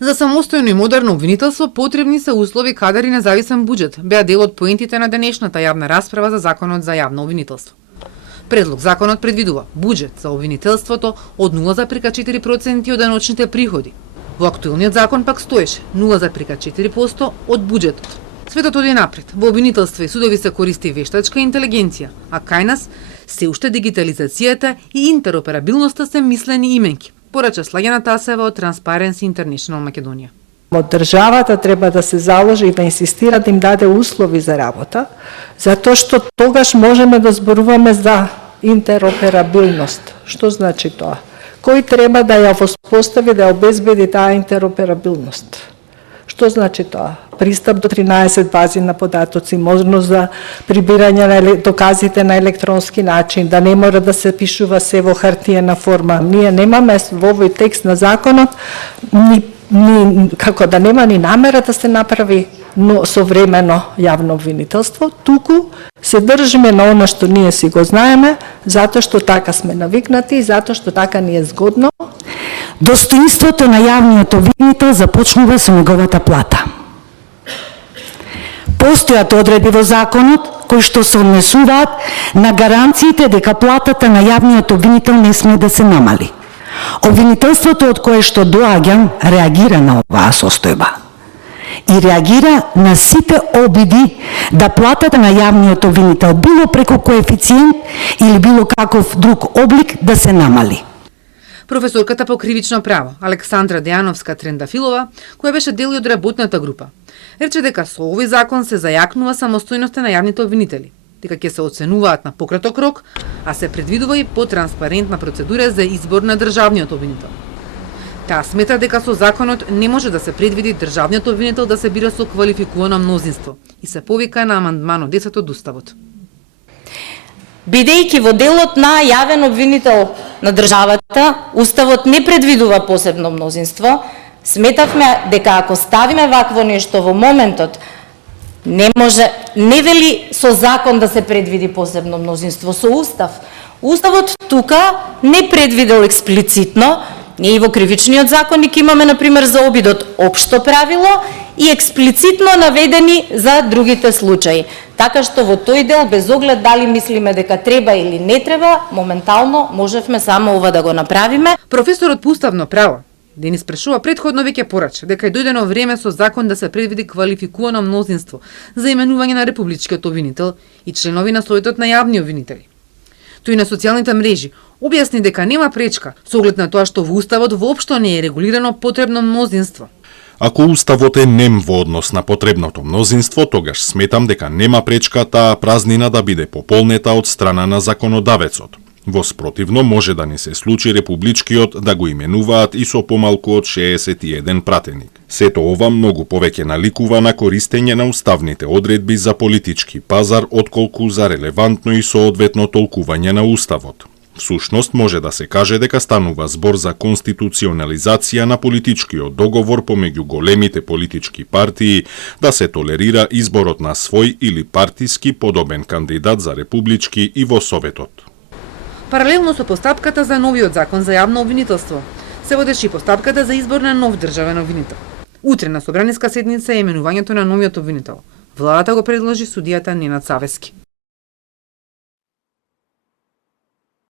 За самостојно и модерно обвинителство потребни се услови, кадар и независен буџет, беа дел од поентите на денешната јавна расправа за законот за јавно обвинителство. Предлог законот предвидува буџет за обвинителството од 0,4% од деночните приходи. Во актуелниот закон пак стоеше 0,4% од буџетот. Светот оди напред. Во обвинителство и судови се користи вештачка интелигенција, а кај нас се уште дигитализацијата и интероперабилноста се мислени именки, порача Слаѓана Тасева од Transparency International Македонија. Од државата треба да се заложи и да инсистира да им даде услови за работа, затоа што тогаш можеме да зборуваме за интероперабилност. Што значи тоа? Кој треба да ја воспостави, да ја обезбеди таа интероперабилност? Што значи тоа? Пристап до 13 бази на податоци, можност за прибирање на доказите на електронски начин, да не мора да се пишува се во хартиена форма. Ние немаме во овој текст на законот како да нема ни намера да се направи современо јавно обвинителство, туку се држиме на она што ние си го знаеме, затоа што така сме навикнати и затоа што така ни е згодно. Достоинството на јавниот обвинител започнува со неговата плата. Постојат одредби во законот кои што се однесуваат на гаранциите дека платата на јавниот обвинител не сме да се намали. Обвинителството од кое што доаѓам реагира на оваа состојба и реагира на сите обиди да платата на јавниот обвинител било преку коефициент или било каков друг облик да се намали. Професорката по кривично право Александра Дејановска-Трендафилова, која беше дел од работната група, рече дека со овој закон се зајакнува самостојноста на јавните обвинители, дека ќе се оценуваат на пократок рок, а се предвидува и потранспарентна процедура за избор на државниот обвинител. Таа смета дека со законот не може да се предвиди државниот обвинител да се бира со квалификувано мнозинство и се повика на амандманот 10 од Уставот. Бидејќи во делот на јавен обвинител на државата, Уставот не предвидува посебно мнозинство, сметавме дека ако ставиме вакво нешто во моментот, не вели со закон да се предвиди посебно мнозинство, со Устав. Уставот тука не предвидел експлицитно, ние и во кривичниот законник имаме, например, за обидот општо правило и експлицитно наведени за другите случаи. Така што во тој дел, без оглед дали мислиме дека треба или не треба, моментално можевме само ова да го направиме. Професорот по уставно право Денис Прешува предходно веќе порача дека е дојдено време со закон да се предвиди квалификувано мнозинство за именување на републичкиот обвинител и членови на советот на јавни обвинители. Тој на социјалните мрежи објасни дека нема пречка со оглед на тоа што во Уставот воопшто не е регулирано потребно мнозинство. Ако Уставот е нем во однос на потребното мнозинство, тогаш сметам дека нема пречка таа празнина да биде пополнета од страна на законодавецот. Во спротивно може да не се случи републичкиот да го именуваат и со помалку од 61 пратеник. Сето ова многу повеќе наликува на користење на уставните одредби за политички пазар отколку за релевантно и соодветно толкување на Уставот. Всушност може да се каже дека станува збор за конституционализација на политичкиот договор помеѓу големите политички партии да се толерира изборот на свој или партиски подобен кандидат за републички и во Советот. Паралелно со постапката за новиот закон за јавно обвинителство, се водеше и постапката за избор на нов државен обвинител. Утре на собраниска седница е именувањето на новиот обвинител. Владата го предложи судијата Ненад Савески.